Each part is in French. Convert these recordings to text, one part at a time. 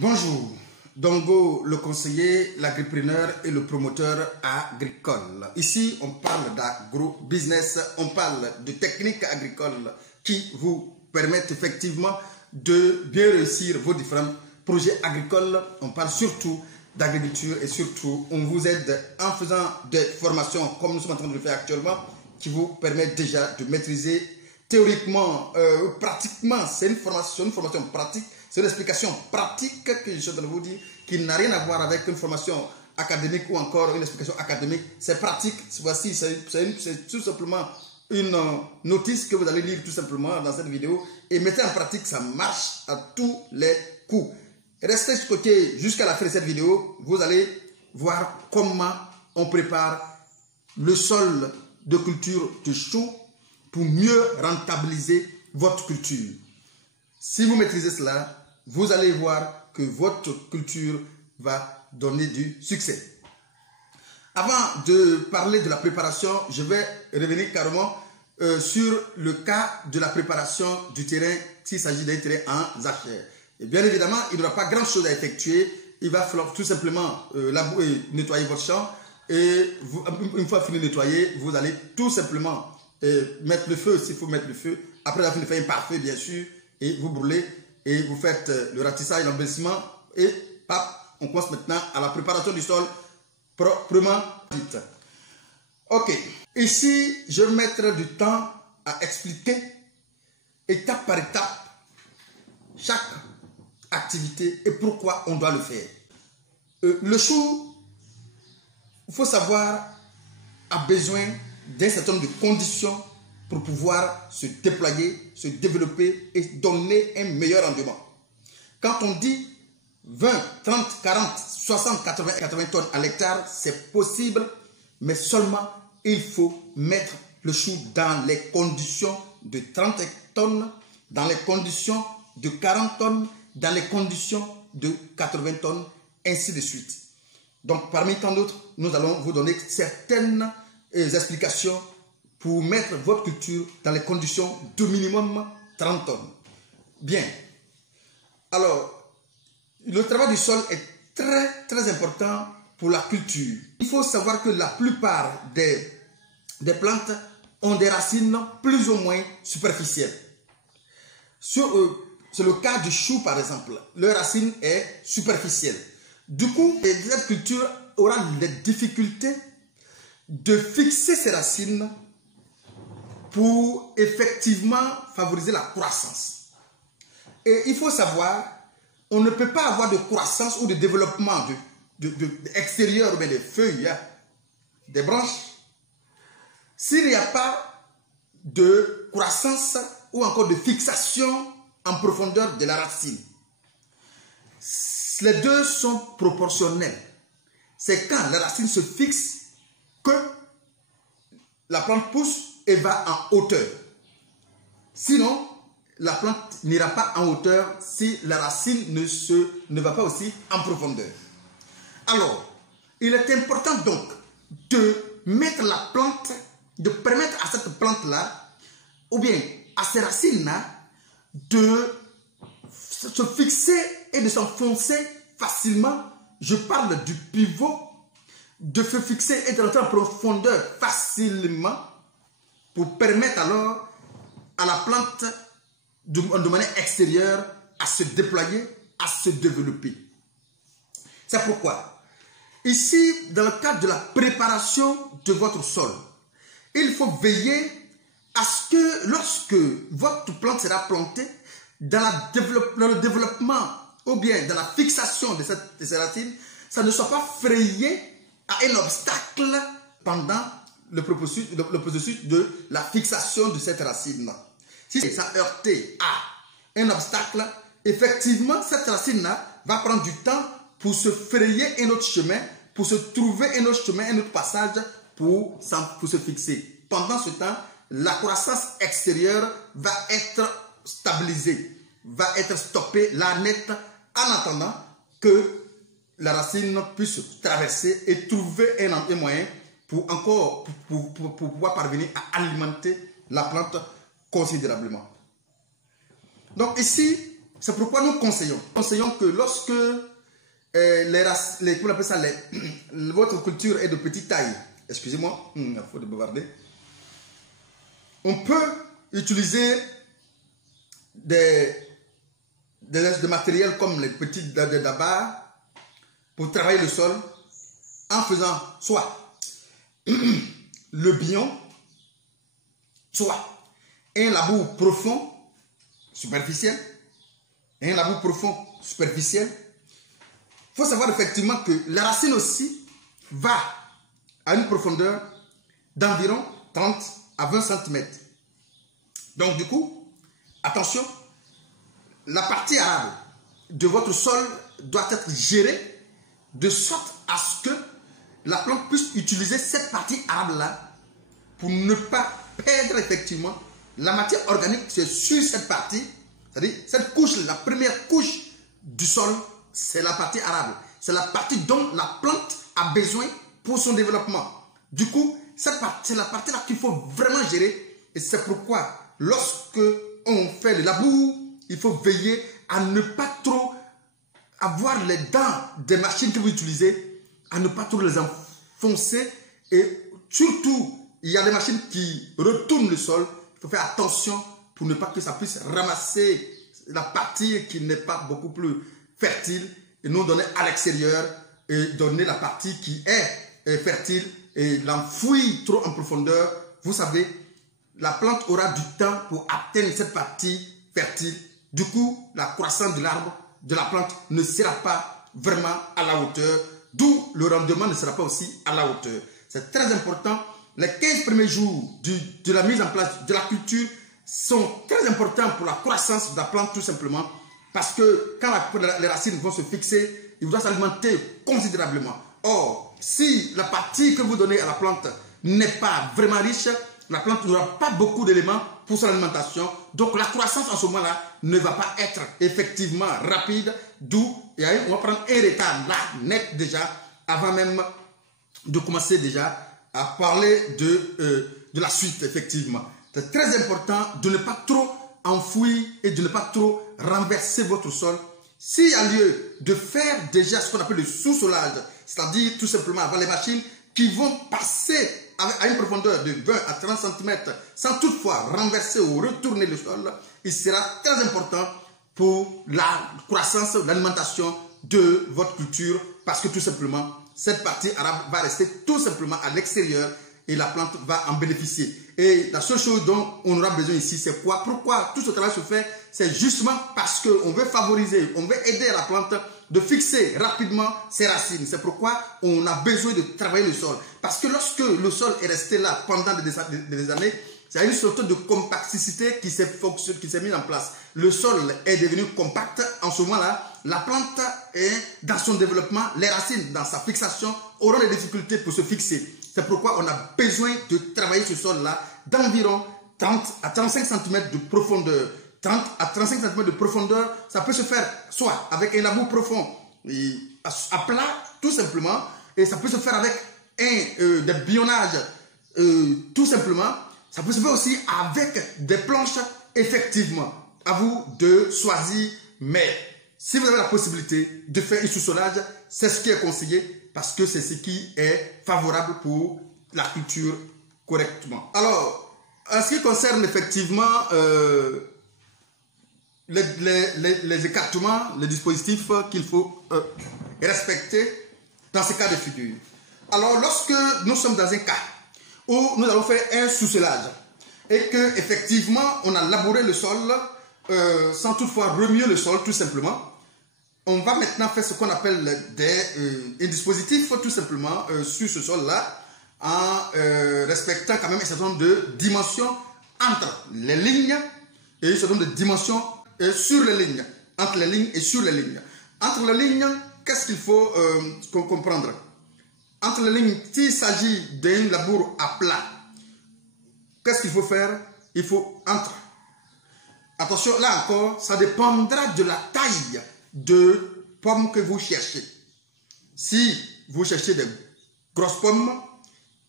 Bonjour, Dongo, le conseiller, l'agripreneur et le promoteur agricole. Ici, on parle d'agro-business, on parle de techniques agricoles qui vous permettent effectivement de bien réussir vos différents projets agricoles. On parle surtout d'agriculture et surtout, on vous aide en faisant des formations comme nous sommes en train de le faire actuellement qui vous permettent déjà de maîtriser théoriquement, pratiquement. C'est une formation pratique. C'est une explication pratique que je suis en train de vous dire, qui n'a rien à voir avec une formation académique ou encore une explication académique. C'est pratique. Voici, c'est tout simplement une notice que vous allez lire tout simplement dans cette vidéo et mettez en pratique, ça marche à tous les coups. Restez sur côté jusqu'à la fin de cette vidéo, vous allez voir comment on prépare le sol de culture de chou pour mieux rentabiliser votre culture. Si vous maîtrisez cela, vous allez voir que votre culture va donner du succès. Avant de parler de la préparation, je vais revenir carrément sur le cas de la préparation du terrain s'il s'agit d'un terrain en jachère. Et bien évidemment, il n'y aura pas grand chose à effectuer. Il va falloir tout simplement nettoyer votre champ. Et vous, une fois fini de nettoyer, vous allez tout simplement mettre le feu s'il faut mettre le feu. Après avoir fini de faire un pare-feu, bien sûr, et vous brûlez et vous faites le ratissage, l'embellissement. Et pap, on commence maintenant à la préparation du sol proprement dite. Ok, ici, je vais mettre du temps à expliquer étape par étape chaque activité et pourquoi on doit le faire. Le chou, il faut savoir, a besoin d'un certain nombre de conditions pour pouvoir se déployer, se développer et donner un meilleur rendement. Quand on dit 20, 30, 40, 60, 80 tonnes à l'hectare, c'est possible, mais seulement il faut mettre le chou dans les conditions de 30 tonnes, dans les conditions de 40 tonnes, dans les conditions de 80 tonnes, ainsi de suite. Donc, parmi tant d'autres, nous allons vous donner certaines explications pour mettre votre culture dans les conditions de minimum 30 tonnes. Bien. Alors, le travail du sol est très important pour la culture. Il faut savoir que la plupart des plantes ont des racines plus ou moins superficielles. C'est le cas du chou, par exemple. Leur racine est superficielle. Du coup, cette culture aura des difficultés de fixer ses racines pour effectivement favoriser la croissance. Et il faut savoir, on ne peut pas avoir de croissance ou de développement extérieur, mais des feuilles, des branches, s'il n'y a pas de croissance ou encore de fixation en profondeur de la racine. Les deux sont proportionnels. C'est quand la racine se fixe que la plante pousse et va en hauteur. Sinon, la plante n'ira pas en hauteur si la racine ne va pas aussi en profondeur. Alors, il est important donc de mettre la plante, de permettre à cette plante-là, ou bien à ces racines-là, de se fixer et de s'enfoncer facilement. Je parle du pivot, de se fixer et de rentrer en profondeur facilement pour permettre alors à la plante de manière extérieure à se déployer, à se développer. C'est pourquoi, ici, dans le cadre de la préparation de votre sol, il faut veiller à ce que lorsque votre plante sera plantée, dans le développement ou bien dans la fixation de ces racines, ça ne soit pas frayé à un obstacle pendant le processus de la fixation de cette racine. Si ça heurté à un obstacle, effectivement, cette racine-là va prendre du temps pour se frayer un autre chemin, pour se trouver un autre chemin, un autre passage pour se fixer. Pendant ce temps, la croissance extérieure va être stabilisée, va être stoppée, là net, en attendant que la racine puisse traverser et trouver un moyen pour pouvoir parvenir à alimenter la plante considérablement. Donc ici, C'est pourquoi nous conseillons que lorsque comment on appelle ça, votre culture est de petite taille, excusez-moi, il faut de bavarder, on peut utiliser des matériels comme les petits dabas pour travailler le sol en faisant soit le bion, soit un labour profond, superficiel, un labour profond, superficiel. Il faut savoir effectivement que la racine aussi va à une profondeur d'environ 30 à 20 cm. Donc du coup, attention, la partie arable de votre sol doit être gérée de sorte à ce que la plante puisse utiliser cette partie arable-là pour ne pas perdre effectivement la matière organique qui est sur cette partie, c'est-à-dire cette couche, la première couche du sol, c'est la partie arable. C'est la partie dont la plante a besoin pour son développement. Du coup, c'est la partie-là qu'il faut vraiment gérer. Et c'est pourquoi, lorsque on fait le labour, il faut veiller à ne pas trop avoir les dents des machines que vous utilisez, à ne pas trop les enfoncer. Et surtout, il y a des machines qui retournent le sol. Il faut faire attention pour ne pas que ça puisse ramasser la partie qui n'est pas beaucoup plus fertile et nous donner à l'extérieur et donner la partie qui est fertile et l'enfouir trop en profondeur. Vous savez, la plante aura du temps pour atteindre cette partie fertile. Du coup, la croissance de l'arbre, de la plante ne sera pas vraiment à la hauteur, d'où le rendement ne sera pas aussi à la hauteur. C'est très important. Les 15 premiers jours de la mise en place de la culture sont très importants pour la croissance de la plante tout simplement. Parce que quand les racines vont se fixer, il doit s'alimenter considérablement. Or, si la partie que vous donnez à la plante n'est pas vraiment riche, la plante n'aura pas beaucoup d'éléments pour son alimentation. Donc la croissance en ce moment-là ne va pas être effectivement rapide. D'où on va prendre un retard là, net déjà, avant même de commencer déjà à parler de la suite effectivement. C'est très important de ne pas trop enfouir et de ne pas trop renverser votre sol. S'il y a lieu de faire déjà ce qu'on appelle le sous-solage, c'est-à-dire tout simplement avoir les machines qui vont passer à une profondeur de 20 à 30 cm sans toutefois renverser ou retourner le sol, il sera très important pour la croissance, l'alimentation de votre culture parce que tout simplement, cette partie arabe va rester tout simplement à l'extérieur et la plante va en bénéficier. Et la seule chose dont on aura besoin ici, c'est quoi? Pourquoi tout ce travail se fait? C'est justement parce qu'on veut favoriser, on veut aider la plante de fixer rapidement ses racines. C'est pourquoi on a besoin de travailler le sol. Parce que lorsque le sol est resté là pendant des années, il y a une sorte de compacticité qui s'est mise en place. Le sol est devenu compact. En ce moment-là, la plante est dans son développement, les racines dans sa fixation auront des difficultés pour se fixer. C'est pourquoi on a besoin de travailler ce sol-là d'environ 30 à 35 cm de profondeur. 30 à 35 cm de profondeur, ça peut se faire soit avec un labour profond à plat, tout simplement, et ça peut se faire avec des bionnages, tout simplement. Ça peut se faire aussi avec des planches, effectivement. À vous de choisir, mais si vous avez la possibilité de faire un sous-solage, c'est ce qui est conseillé parce que c'est ce qui est favorable pour la culture correctement. Alors, en ce qui concerne effectivement les écartements, les dispositifs qu'il faut respecter dans ces cas de figure. Alors, lorsque nous sommes dans un cas où nous allons faire un sous-solage et que effectivement on a labouré le sol sans toutefois remuer le sol tout simplement, on va maintenant faire ce qu'on appelle un dispositif tout simplement sur ce sol-là en respectant quand même un certain nombre de dimensions entre les lignes et un certain nombre de dimensions sur les lignes, entre les lignes et sur les lignes. Entre les lignes, qu'est-ce qu'il faut comprendre? Entre les lignes, s'il s'agit d'un labour à plat, qu'est-ce qu'il faut faire? Il faut entre. Attention, là encore, ça dépendra de la taille de pommes que vous cherchez. Si vous cherchez des grosses pommes,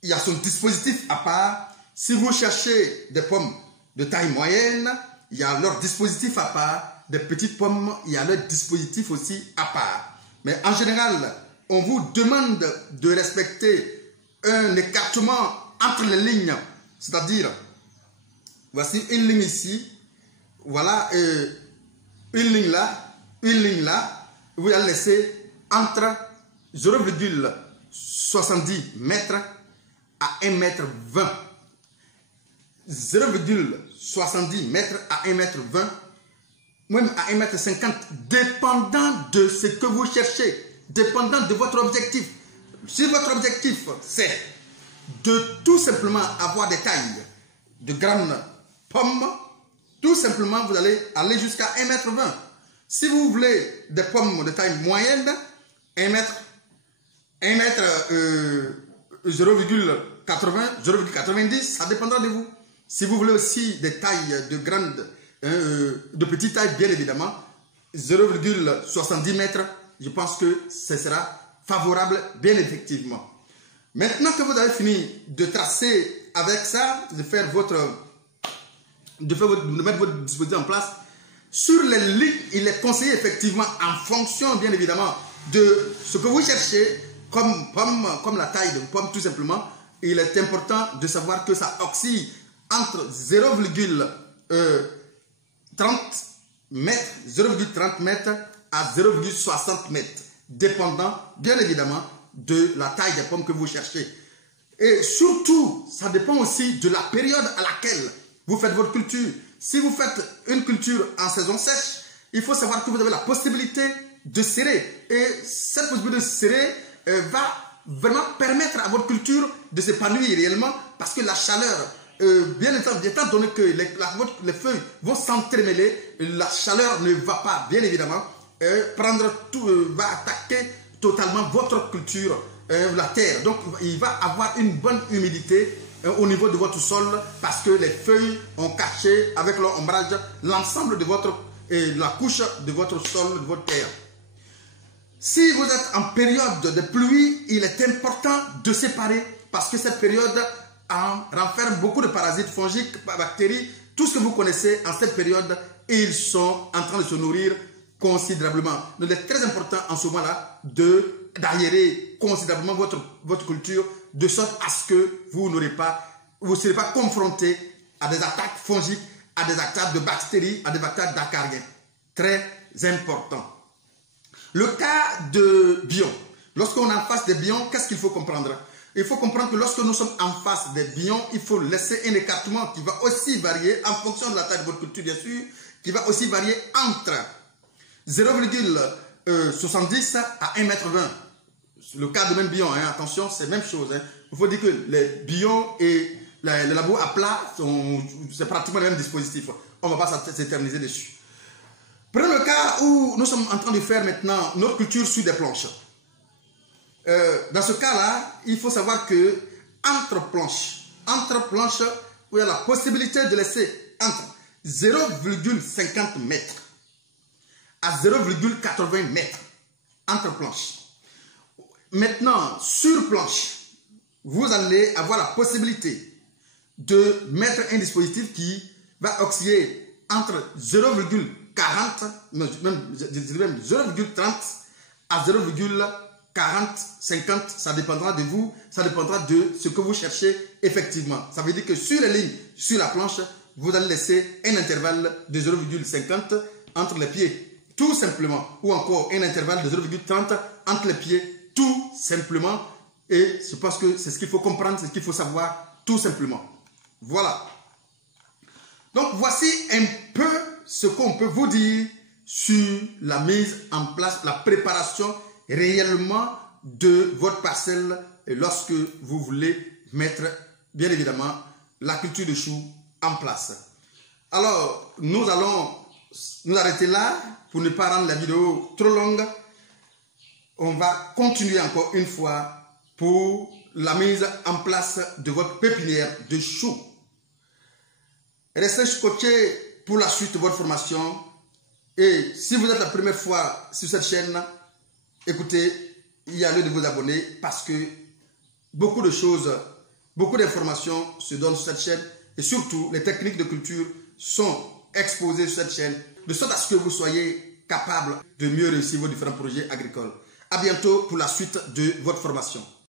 il y a son dispositif à part. Si vous cherchez des pommes de taille moyenne, il y a leur dispositif à part. des petites pommes, il y a leur dispositif aussi à part. Mais en général, on vous demande de respecter un écartement entre les lignes. C'est-à-dire, voici une ligne ici, voilà une ligne là, vous allez laisser entre 0,70 mètres à 1,20 m. 0,70 mètres à 1,20 m, même à 1,50 m, dépendant de ce que vous cherchez, dépendant de votre objectif. Si votre objectif, c'est de tout simplement avoir des tailles de grandes pommes, tout simplement, vous allez aller jusqu'à 1,20 m. Si vous voulez des pommes de taille moyenne, 1 mètre, 0,90, ça dépendra de vous. Si vous voulez aussi des tailles de grandes, de petites tailles, bien évidemment, 0,70 mètres, je pense que ce sera favorable, bien effectivement. Maintenant que vous avez fini de tracer avec ça, de mettre votre dispositif en place, sur les lignes, il est conseillé effectivement, en fonction, bien évidemment, de ce que vous cherchez, comme pomme, comme la taille de pomme, tout simplement, il est important de savoir que ça oscille entre 0,30 mètres à 0,60 mètres, dépendant, bien évidemment, de la taille des pommes que vous cherchez. Et surtout, ça dépend aussi de la période à laquelle vous faites votre culture. Si vous faites une culture en saison sèche, il faut savoir que vous avez la possibilité de serrer. Et cette possibilité de serrer va vraiment permettre à votre culture de s'épanouir réellement, parce que la chaleur, bien étant donné que les feuilles vont s'entremêler, la chaleur ne va pas, bien évidemment, va attaquer totalement votre culture, la terre. Donc, il va avoir une bonne humidité au niveau de votre sol, parce que les feuilles ont caché avec leur ombrage l'ensemble de la couche de votre sol, de votre terre. Si vous êtes en période de pluie, il est important de séparer, parce que cette période renferme beaucoup de parasites, fongiques, bactéries, tout ce que vous connaissez en cette période, et ils sont en train de se nourrir considérablement. Donc, il est très important en ce moment-là d'aérer considérablement votre culture, de sorte à ce que vous ne serez pas confronté à des attaques fongiques, à des attaques de bactéries, à des attaques d'acariens. Très important. Le cas de bions. Lorsqu'on est en face des bions, qu'est-ce qu'il faut comprendre? Il faut comprendre que lorsque nous sommes en face des bions, il faut laisser un écartement qui va aussi varier en fonction de la taille de votre culture, bien sûr, qui va aussi varier entre 0,70 à 1,20 m. Le cas de même bion, hein, attention, c'est la même chose. Hein. Il faut dire que les bions et le labo à plat, c'est pratiquement le même dispositif. On ne va pas s'éterniser dessus. Prenons le cas où nous sommes en train de faire maintenant notre culture sur des planches. Dans ce cas-là, il faut savoir que entre planches, où il y a la possibilité de laisser entre 0,50 mètres à 0,80 mètres entre planches. Maintenant, sur planche, vous allez avoir la possibilité de mettre un dispositif qui va osciller entre 0,40, même 0,30 à 0,40, 50, ça dépendra de vous, ça dépendra de ce que vous cherchez effectivement. Ça veut dire que sur les lignes, sur la planche, vous allez laisser un intervalle de 0,50 entre les pieds, tout simplement, ou encore un intervalle de 0,30 entre les pieds, tout simplement. Et je pense que c'est ce qu'il faut comprendre, c'est ce qu'il faut savoir, tout simplement. Voilà. Donc, voici un peu ce qu'on peut vous dire sur la mise en place, la préparation réellement de votre parcelle lorsque vous voulez mettre, bien évidemment, la culture de choux en place. Alors, nous allons nous arrêter là pour ne pas rendre la vidéo trop longue. On va continuer encore une fois pour la mise en place de votre pépinière de choux. Restez scotché pour la suite de votre formation. Et si vous êtes la première fois sur cette chaîne, écoutez, il y a lieu de vous abonner parce que beaucoup de choses, beaucoup d'informations se donnent sur cette chaîne et surtout les techniques de culture sont exposées sur cette chaîne. de sorte à ce que vous soyez capable de mieux réussir vos différents projets agricoles. À bientôt pour la suite de votre formation.